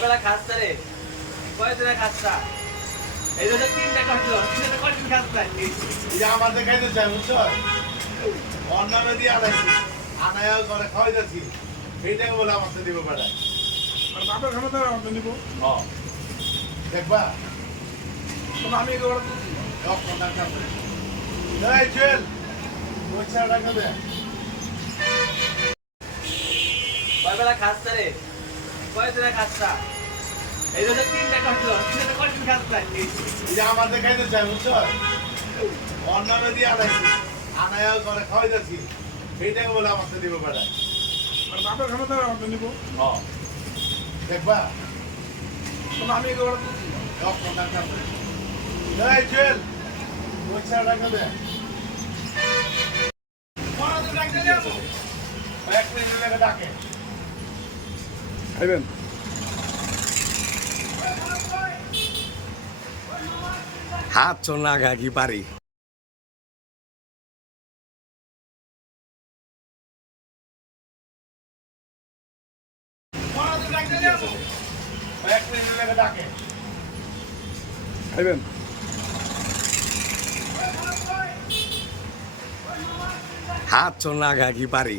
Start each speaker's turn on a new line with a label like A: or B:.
A: কয়বেলা খাচ্ছা রে। কয়দিনে খাচ্ছা এই জন্য তিনটা কাটলো তিনটা কয়দিন খাচ্ছা
B: এই যে আমার দেখাইতে চাই বুঝছ? অন্য দিয়ে আনাইছি। আনায়াও করে খাওয়াই যাচ্ছি এইটাকে বলে আমার সাথে দিব বেড়ায়।
C: আর বাপের খানা তো আমাকে নিবো।
B: দেখবা?
C: তবে আমি এগুলো করছি
B: যখন টাকা পয়সা টাকা দে
A: খাচ্ছা রে?
B: আমার দেখাইতে চাই বুঝছ অন্য দিয়ে আনাইছি আনায়াও করে খাওয়াই যাচ্ছি বলে আমার দিব বেড়ায়
C: বাপের খানা তো আমাকে নিবো
B: দেখবা
C: আমি
B: টাকা দে এক মিনিট লেগে ডাকে
C: খাইবেন
D: হাত চোনা গাগি পারি।
C: খাইবেন
D: হাত চোনা গাগি পারি।